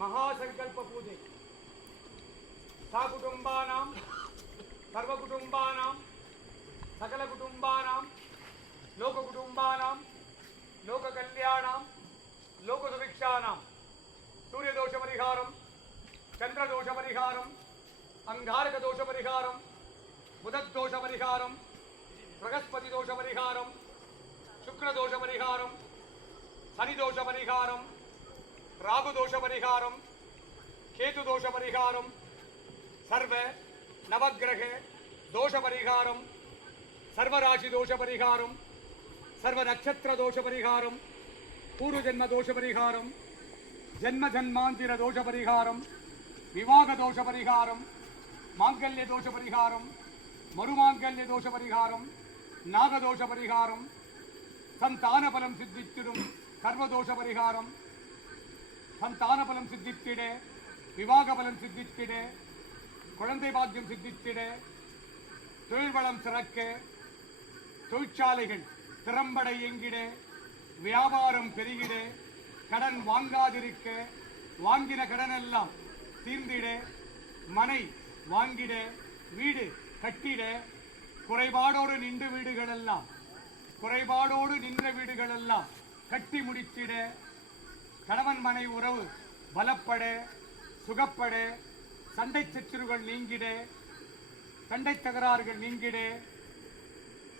महासंकल्प पूजे साकुटुंबानां सर्वकुटुंबानां सकलकुटुंबानां लोककुटुंबानां लोककल्याणां लोकसुभिक्षाणां सूर्यदोषपरिहारं चंद्रदोषपरिहारं अंगारकदोषपरिहारं बुधदोषपरिहारं बृहस्पतिदोषपरिहारं शुक्रदोषपरिहारं शनिदोषपरिहारं राहुदोषपरिहारं केतुदोषपरिहारं सर्व नवग्रह दोषपरिहारं सर्वराशिदोषपरिहारं सर्वनक्षत्रदोषपरिहारं पूर्वजन्मदोषपरिहारं जन्मजन्मान्तरदोषपरिहारं विवाहदोषपरिहारं मांगल्यदोषपरिहारं मरुमांगल्यदोषपरिहारं नागदोषपरिहारं संतानफलं सिद्धिच्चिडुम सर्वदोषपरिहारं संतानफलं सिद्धिच्चिड विवाहफलं सिद्धिच्चिड குழந்தை பாக்கியம் சித்தித்திட தொழில் வளம் சிறக்க தொழிற்சாலைகள் திறம்பட இயங்கிட வியாபாரம் பெருகிட கடன் வாங்காதிருக்க வாங்கின கடன் எல்லாம் தீர்ந்திட மனை வாங்கிட வீடு கட்டிட குறைபாடோடு நின்ற வீடுகள் எல்லாம் கட்டி முடித்திட கணவன் மனை உறவு பலப்பட சுகப்பட சண்டை சச்சரவுகள் நீங்கிட சண்டை தகராறுகள் நீங்கிட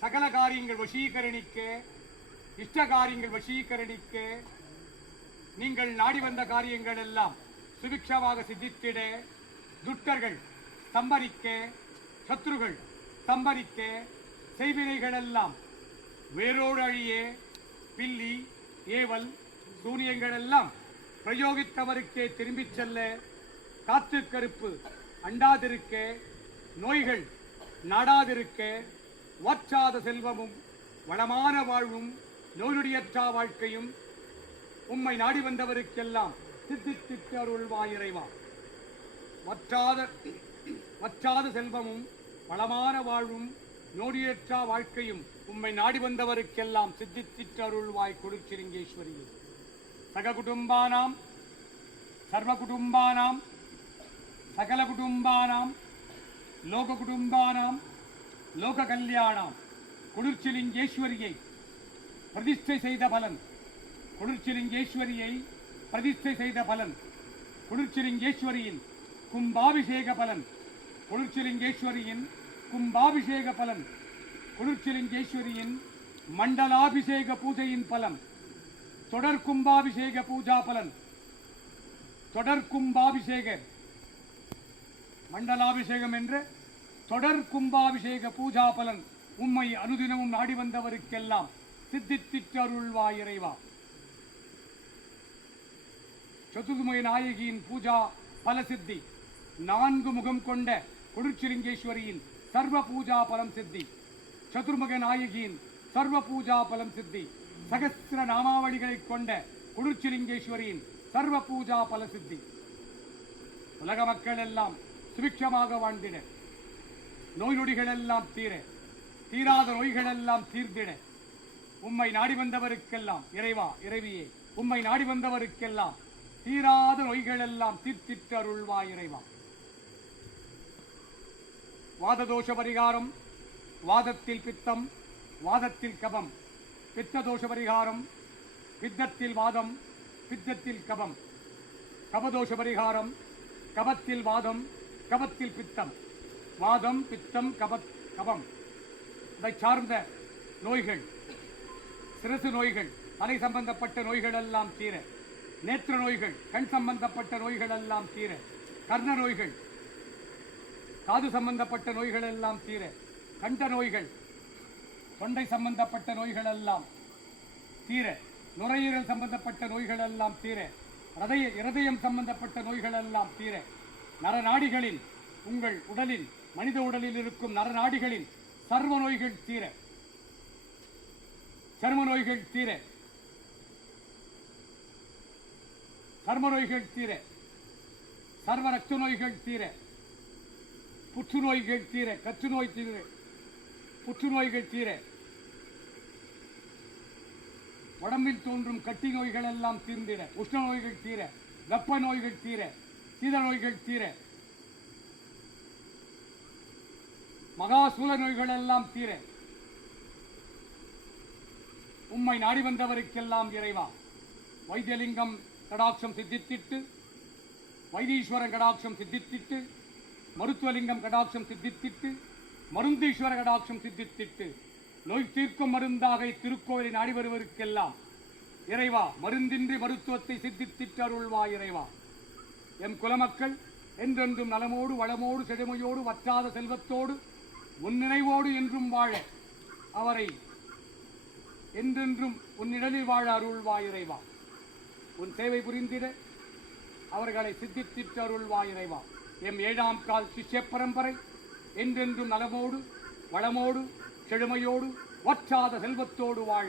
சகல காரியங்கள் வசீகரணிக்க இஷ்ட காரியங்கள் வசீகரணிக்க நீங்கள் நாடி வந்த காரியங்கள் எல்லாம் சுபிக்ஷமாக சித்தித்திட துட்டர்கள் ஸ்தம்பரிக்க சத்ருகள் ஸ்தம்பரிக்க செய்வினைகள் எல்லாம் வேரோடு அழிய பில்லி ஏவல் சூனியங்கள் எல்லாம் பிரயோகித்தவருக்கே திரும்பிச் செல்ல காத்து கருப்பு அண்டாதிருக்க நோய்கள் நாடாதிருக்க வற்றாத செல்வமும் வளமான வாழ்வும் நோயுடையற்றா வாழ்க்கையும் உம்மை நாடி வந்தவருக்கெல்லாம் சித்தித்திட்டு அருள்வாய் இறைவா. வற்றாத செல்வமும் வளமான வாழ்வும் நோயுடையற்றா வாழ்க்கையும் உம்மை நாடி வந்தவருக்கெல்லாம் சித்தித்திட்டு அருள்வாய் கொடுச்சிலிங்கேஸ்வரியே. சக குடும்பானாம் சர்வ குடும்பானாம் सकल कुटुंबानां लोक कुटुंबानां लोक कल्याणां कुडुर्चिलिंगेश्वरियै प्रतिष्ठை செய்த பலன் குடர்ச்சிலிங்கேஸ்வரியை பிரதிஷ்டை செய்த பலன் குடர்ச்சிலிங்கேஸ்வரியின் கும்பாபிஷேக பலன் குடர்ச்சிலிங்கேஸ்வரியின் கும்பாபிஷேக பலன் குடர்ச்சிலிங்கேஸ்வரியின் மண்டலாபிஷேக பூஜையின் பலன் தொடர் கும்பாபிஷேக பூஜா பலன் தொடர் கும்பாபிஷேக மண்டலாபிஷேகம் என்ற தொடர் கும்பாபிஷேக பூஜா பலன் உம்மை அனுதினமும் நாடி வந்தவருக்கெல்லாம் சித்தித்திட்டு அருள்வாய் இறைவா. சதுர்முக நாயகியின் பூஜா பல சித்தி 4 முகம் கொண்ட குடர்ச்சிலிங்கேஸ்வரியின் சர்வ பூஜா பலம் சித்தி சதுர்முக நாயகியின் சர்வ பூஜா பலம் சித்தி சகஸ்ர நாமாவளிகளை கொண்ட குடர்ச்சிலிங்கேஸ்வரியின் சர்வ பூஜா பல சித்தி உலக மக்கள் எல்லாம் சுபிக்ஷமாக வாழ்ந்திட நோய் நொடிகள் எல்லாம் தீர தீராத நோய்கள் எல்லாம் தீர்ந்திட உம்மை நாடி வந்தவருக்கெல்லாம் இறைவா இறைவியே உம்மை நாடி வந்தவருக்கெல்லாம் தீராத நோய்கள் எல்லாம் தீர்த்திட்டு அருள்வாய் இறைவா. வாததோஷ பரிகாரம் வாதத்தில் பித்தம் வாதத்தில் கபம் பித்த தோஷ பரிகாரம் பித்தத்தில் வாதம் பித்தத்தில் கபம் கபதோஷ பரிகாரம் கபத்தில் வாதம் கபத்தில் பித்தம் வாதம் பித்தம் கபம் இதை சார்ந்த நோய்கள் சிரசு நோய்கள் தலை சம்பந்தப்பட்ட நோய்கள் எல்லாம் தீர நேத்திர நோய்கள் கண் சம்பந்தப்பட்ட நோய்கள் எல்லாம் தீர கர்ண நோய்கள் காது சம்பந்தப்பட்ட நோய்கள் எல்லாம் தீர கண்ட நோய்கள் தொண்டை சம்பந்தப்பட்ட நோய்கள் எல்லாம் தீர நுரையீரல் சம்பந்தப்பட்ட நோய்கள் எல்லாம் தீர இருதயம் சம்பந்தப்பட்ட நோய்கள் எல்லாம் தீர நரநாடிகளில் உங்கள் உடலில் மனித உடலில் இருக்கும் நரநாடிகளில் சர்வ நோய்கள் தீர சர்ம நோய்கள் தீர சர்வ ரத்த நோய்கள் தீர புற்றுநோய்கள் தீர கற்றுநோய் தீர புற்றுநோய்கள் தீர உடம்பில் தோன்றும் கட்டி நோய்கள் எல்லாம் தீர்ந்திட உஷ்ண நோய்கள் தீர வெப்ப நோய்கள் தீர, சீத நோய்கள் தீர, மகாசூல நோய்கள் எல்லாம் தீர உம்மை நாடி வந்தவருக்கெல்லாம் இறைவா வைத்தியலிங்கம் கடாட்சம் சித்தித்திட்டு, வைத்தீஸ்வரன் கடாட்சம் சித்தித்திட்டு, மருத்துவலிங்கம் கடாட்சம் சித்தித்திட்டு, மருந்தீஸ்வர கடாட்சம் சித்தித்திட்டு, நோய் தீர்க்கும் மருந்தாக திருக்கோயிலை நாடி வருவருக்கெல்லாம் இறைவா மருந்தின்றி மருத்துவத்தை சித்தித்திட்டு அருள்வா இறைவா. எம் குலமக்கள் என்றென்றும் நலமோடு வளமோடு செழுமையோடு வற்றாத செல்வத்தோடு உன்னினைவோடு என்றும் வாழ அவரை என்றென்றும் உன்னிடலில் வாழ அருள்வா இறைவா. உன் சேவை புரிந்திட அவர்களை சித்தித்திட்டு அருள்வா இறைவா. எம் 7ஆம் கால் சிஷ்ய பரம்பரை என்றென்றும் நலமோடு வளமோடு செழுமையோடு வற்றாத செல்வத்தோடு வாழ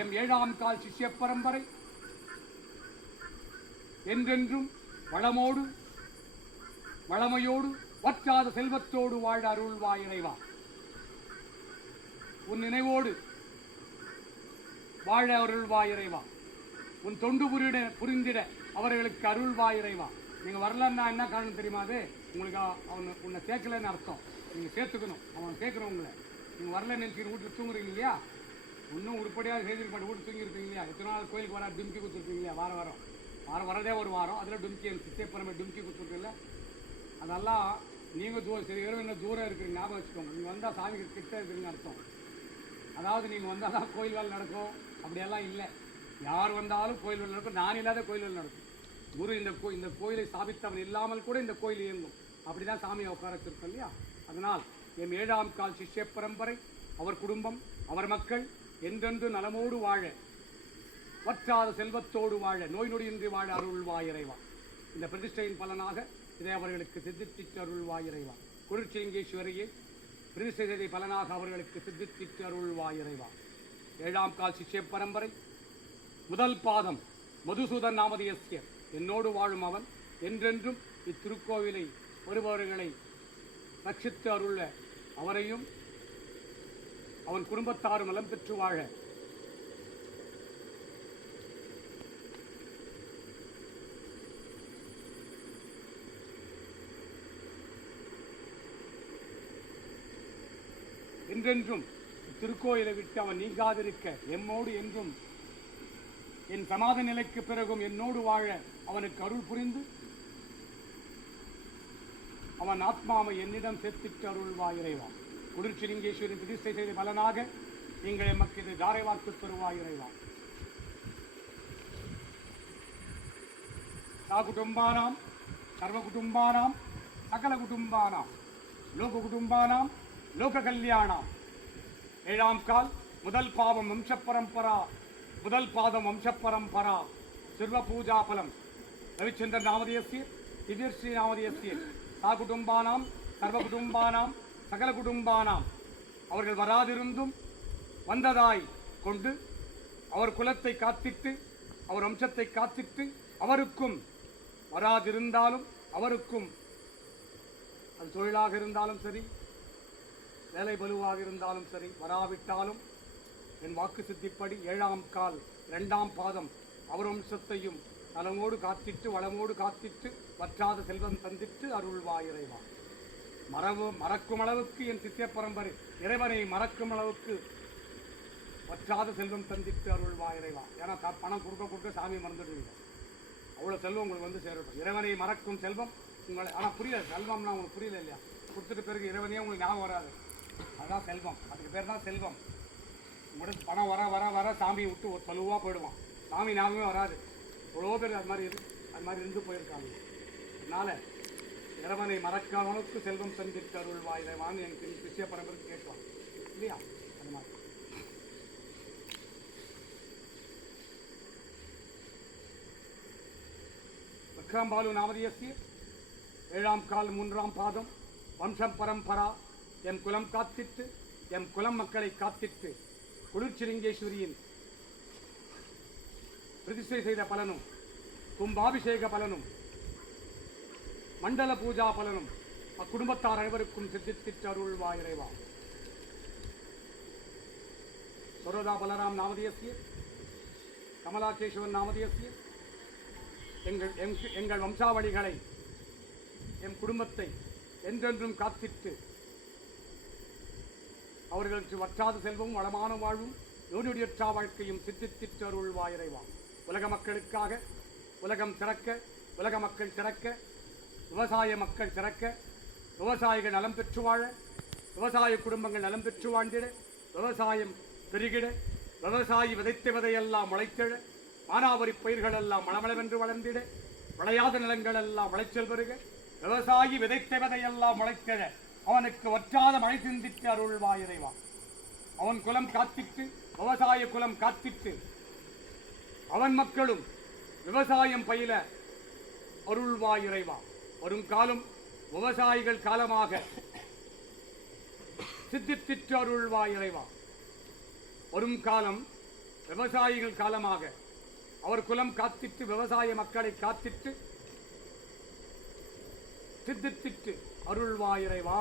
எம் 7ஆம் கால் சிஷ்ய பரம்பரை என்றென்றும் வளமோடு வளமையோடு வற்றாத செல்வத்தோடு வாழ அருள்வா இறைவா. உன் நினைவோடு வாழ அருள்வா இறைவா. உன் தொண்டு புரிந்திட அவர்களுக்கு அருள்வா இறைவா. நீங்க வரலன்னா என்ன காரணம் தெரியுமா? அது உங்களுக்கு உன்னை சேர்க்கலன்னு அர்த்தம். நீங்க சேர்த்துக்கணும். அவன் சேர்க்கிறோம் உங்களை. நீங்க வரலன்னு நினைச்சு வீட்டில் தூங்குறீங்க இல்லையா? இன்னும் உருப்படியாக செய்திருப்பாடு வீட்டு தூங்கியிருப்பீங்க இல்லையா? எத்தனை நாள் கோயிலுக்கு வர டும்கி கொடுத்துருப்பீங்க இல்லையா? வாரம் வரதே ஒரு வாரம். அதில் டும்கி சித்தேப்பரமே டும்கி கொடுத்துருக்குல்ல. அதெல்லாம் நீங்கள் சரி என்ன தூரம் இருக்கிறீங்க ஞாபகம் வச்சுக்கோங்க. நீங்கள் வந்தால் சாமிக்கு கிட்ட இருக்கிறீங்க அர்த்தம். அதாவது நீங்கள் வந்தால் தான் கோயில் வேலை நடக்கும் அப்படியெல்லாம் இல்லை. யார் வந்தாலும் கோயில் வேலை நடக்கும். நான் இல்லாத கோயில் வேலை நடக்கும். குரு இந்த கோயிலை ஸ்தாபித்தவன் இல்லாமல் கூட இந்த கோயில் இயங்கும். அப்படி தான் சாமியை உட்கார வச்சிருக்கோம் இல்லையா? அதனால் எம் 7ஆம் கால் சிஷ்ய பரம்பரை அவர் குடும்பம் அவர் மக்கள் என்றென்று நலமோடு வாழ வற்றாத செல்வத்தோடு வாழ நோய் நொடியின்றி வாழ அருள்வா இறைவா. இந்த பிரதிஷ்டையின் பலனாக இதை அவர்களுக்கு சித்தித்திட்டு அருள்வா இறைவா. குருச்சிலிங்கேஸ்வரியை பிரதிஷ்டை பலனாக அவர்களுக்கு சித்தித்திட்டு அருள்வா இறைவா. 7ஆம் கால் சிஷ்ய பரம்பரை முதல் பாதம் மதுசூதன் நாமதேசியர் என்னோடு வாழும் அவன் என்றென்றும் இத்திருக்கோவிலை வருபவர்களை ரட்சித்து அருள அவரையும் அவன் குடும்பத்தாரும் நலம் பெற்று வாழ என்றென்றும் திருக்கோயிலை விட்டு அவன் நீங்காதிருக்க எம்மோடு என்றும் என் சமாத நிலைக்கு பிறகும் என்னோடு வாழ அவனுக்கு அருள் புரிந்து அவன் ஆத்மாவை என்னிடம் சேர்த்திட்டு அருள்வா இறைவா. குளிர்ச்சிலிங்கேஸ்வரின் பிரதிஷ்டை செய்த பலனாக நீங்கள் எமக்கு இது தாரை வாக்கு தருவா இறைவா. சா குடும்பானாம் சர்வ குடும்பானாம் சகல குடும்பானாம் லோக குடும்பானாம் லோக கல்யாணம். 7ஆம் கால் முதல் பாவம் வம்ச பரம்பரா முதல் பாதம் வம்ச பரம்பரா சிர்வ பூஜா பலம் ரவிச்சந்திரன் நாமதேசிய திவ்யஸ்ரீ நாமதேசிய சா குடும்பானாம் சர்வ குடும்பானாம் சகல குடும்பானாம். அவர்கள் வராதிருந்தும் வந்ததாய் கொண்டு அவர் குலத்தை காத்திட்டு அவர் வம்சத்தை காத்திட்டு அவருக்கும் வராதிருந்தாலும் அவருக்கும் அது தொழிலாக இருந்தாலும் சரி வேலை பலுவாக இருந்தாலும் சரி வராவிட்டாலும் என் வாக்கு சித்திப்படி 7ஆம் கால் 2ஆம் பாதம் அவர் வம்சத்தையும் நலமோடு காத்திட்டு வளமோடு காத்திட்டு வற்றாத செல்வம் தந்திட்டு அருள்வா இறைவா. மறக்கும் அளவுக்கு என் சித்திய பரம்பரை இறைவனை மறக்கும் அளவுக்கு வற்றாத செல்வம் தந்திட்டு அருள்வா இறைவா. ஏன்னா பணம் கொடுக்க சாமி மறந்துடுவீங்க. அவ்வளோ செல்வம் உங்களுக்கு வந்து சேரட்டும். இறைவனை மறக்கும் செல்வம் உங்களை ஆனால் புரியல. செல்வம்னா உங்களுக்கு புரியல இல்லையா? கொடுத்துட்டு பிறகு இறைவனே உங்களுக்கு ஞாபகம் வராது. அதுதான் செல்வம். அதுக்கு பேர் தான் செல்வம். உங்களுக்கு பணம் வர வர வர சாமியை விட்டு ஒரு தொழுவாக போயிடுவான். சாமி ஞாபகமே வராது. எவ்வளோ பேர் அது மாதிரி இருந்து போயிருக்காங்க. அதனால் இறைவனை மறக்காதவனுக்கு செல்வம் தந்திட்டு அருள்வா இறைவான்னு எனக்கு விஷய பரம்பரைக்கு கேட்குவாங்க இல்லையா? அது மாதிரி விக்ரம்பாலு நாமதேசிய 7ஆம் கால் 3ஆம் பாதம் வம்சம் பரம்பரா எம் குலம் காத்திட்டு எம் குலம் மக்களை காத்திட்டு குளிர்ச்சிலிங்கேஸ்வரியின் பிரதிஷ்டை செய்த பலனும் கும்பாபிஷேக பலனும் மண்டல பூஜா பலனும் அக்குடும்பத்தார் அனைவருக்கும் சித்தித்திட்டு அருள்வா இறைவா. சரோதா பலராம் நாமதேசிய கமலா கேசவன் நாமதேசிய எங்கள் வம்சாவளிகளை எம் குடும்பத்தை என்றென்றும் காத்திட்டு அவர்களுக்கு வற்றாத செல்வமும் வளமான வாழ்வும் நோடியற்றா வாழ்க்கையும் சித்தித்திட்டு அருள்வாய் இறைவா. உலக மக்களுக்காக உலகம் சிறக்க, உலக மக்கள் சிறக்க, விவசாய மக்கள் சிறக்க, விவசாயிகள் நலம் பெற்று வாழ, விவசாய குடும்பங்கள் நலம் பெற்று வாழ்ந்திட, விவசாயம் பெருகிட, விவசாயி விதைத்த விதையெல்லாம் முளைத்திட, மானாவரி பயிர்கள் எல்லாம் மளமளவென்று வளர்ந்திட, விளையாத நிலங்கள் எல்லாம் விளைச்சல் பெருக, விவசாயி விதைத்த விதையெல்லாம் முளைத்திட அவனுக்கு வற்றாத மழை சிந்தித்து அருள்வாய் இறைவா. அவன் குலம் காத்திட்டு, விவசாய குலம் காத்திட்டு, அவன் மக்களும் விவசாயம் பயில அருள்வாய் இறைவா. வரும் காலம் விவசாயிகள் காலமாக சித்தித்திட்டு அருள்வாய் இறைவா. வரும் காலம் விவசாயிகள் காலமாக அவர் குலம் காத்திட்டு, விவசாய மக்களை காத்திட்டு சித்தித்திட்டு அருள்வாய் இறைவா.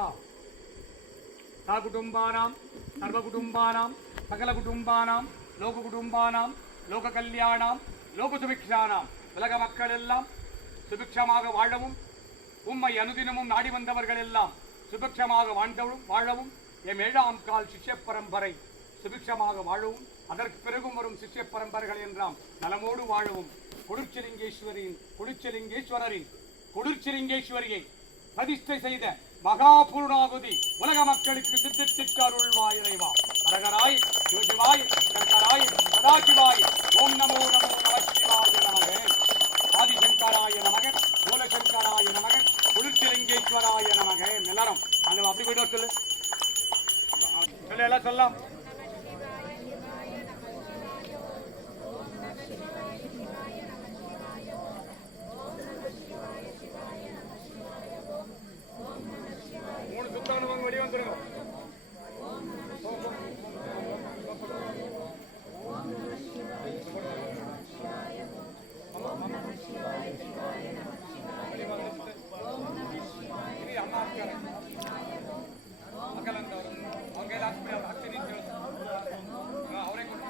குடும்பானாம் சர்வ குடும்பானாம் சகல குடும்பானாம் லோக குடும்பானாம் லோக கல்யாணாம் லோக சுபிக்ஷானாம் உலக மக்கள் எல்லாம் சுபிக்ஷமாக வாழவும், உம்மை அனுதினமும் நாடி வந்தவர்கள் எல்லாம் சுபிக்ஷமாக வாழவும், எம் 7ஆம் கால் சிஷ்ய பரம்பரை சுபிக்ஷமாக வாழவும், அதற்கு பிறகும் வரும் சிஷ்ய பரம்பரைகள் என்றாம் நலமோடு வாழவும், குளிர்ச்சிலிங்கேஸ்வரரின் குளிர்ச்சிலிங்கேஸ்வரியை பிரதிஷ்டை செய்த மகாபூர்ணாகுதி உலக மக்களுக்கு சித்தித்திட்டு அருள்வாய் இறைவா. அரகராய் சிவசிவாய் சங்கராய் சதாசிவாய் ஓம் நமோ நமோ நமசிவாய நமக. ஆதிசங்கராய நமக, மூலசங்கராய நமக, குளிர்ச்சிலிங்கேஸ்வராய நமக. எல்லாரும் அந்த அப்படி போயிட்டு சொல்லு எல்லாம் சொல்லலாம். மூணு சுத்தானவங்க வெளியே வந்துருங்க. ಅವರೇ ಕೊಟ್ಟು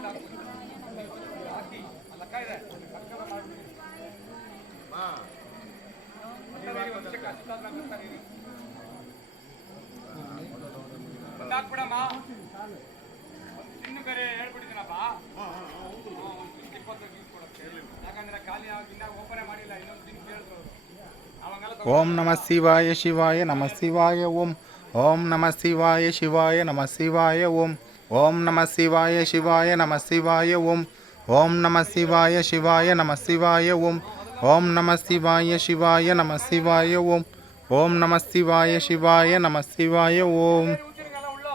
ಹಾಕಿ ಲಕ್ಕ ಇದೆ ಒಂದಾಕ್ಬಿಡಮ್ಮ. ಇನ್ನು ಬೇರೆ ಹೇಳ್ಬಿಟ್ಟಿದ್ದೀನಪ್ಪ, 20 ಕೊಡಕ್ಕೆ. ಯಾಕಂದ್ರೆ ಖಾಲಿ ಇನ್ನಾಗ ಓಪನೇ ಮಾಡಿಲ್ಲ, ಇನ್ನೊಂದು ದಿನ ಕೇಳಿದ್ರು ಅವಾಗೆಲ್ಲ. ಓಂ ನಮ ಶಿವಾಯ ಶಿವಾಯ ನಮ ಶಿವಾಯ ಓಂ. ಓಂ ನಮ ಶಿವಾಯ ಶಿವಾಯ ನಮ ಶಿವಾಯ ಓಂ. ಓಂ ನಮ ಶಿವಾಯ ಶಿವಾಯ ನಮ ಶಿವಾಯ ಓಂ. ಓಂ ನಮ ಶಿವಾಯ ಶಿವಾಯ ನಮ ಶಿವಾಯ ಓಂ. ಓಂ ನಮ ಶಿವಾಯ ಶಿವಾಯ ನಮ ಶಿವಾಯ ಓಂ. ಓಂ ನಮ ಶಿವಾಯ ಶಿವಾಯ ನಮ ಶಿವಾಯ ಓಂ.